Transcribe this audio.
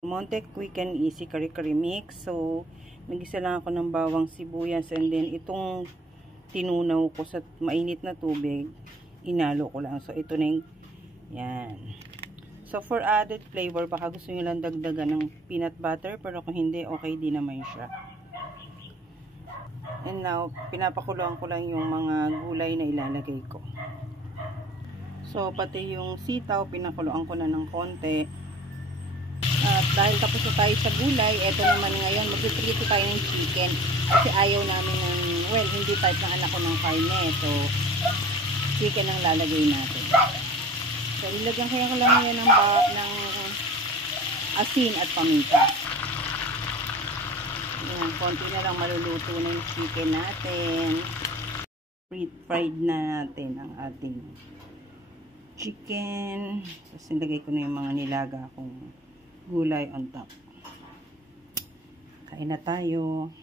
Monte Quick and Easy Kare-Kare Mix. So, nagisa lang ako ng bawang sibuyas and then itong tinunaw ko sa mainit na tubig, inalo ko lang. So, ito na yung, yan. So, for added flavor, baka gusto nyo lang dagdagan ng peanut butter, pero kung hindi, okay din naman siya. And now, pinapakuluan ko lang yung mga gulay na ilalagay ko. So, pati yung sitaw, pinakuluan ko na ng konti. At dahil tapos na tayo sa gulay, eto naman ngayon, magpiprito tayo ng chicken. Kasi ayaw namin ng, well, hindi type ng anak ko ng karne. So, chicken ang lalagay natin. So, nilagyan kaya ko lang yan ng asin at paminta. Yan, konti na lang maluluto na yung chicken natin. Fried na natin ang ating chicken. Tapos nilagay ko na yung mga nilaga kong gulay on top. Kain na tayo.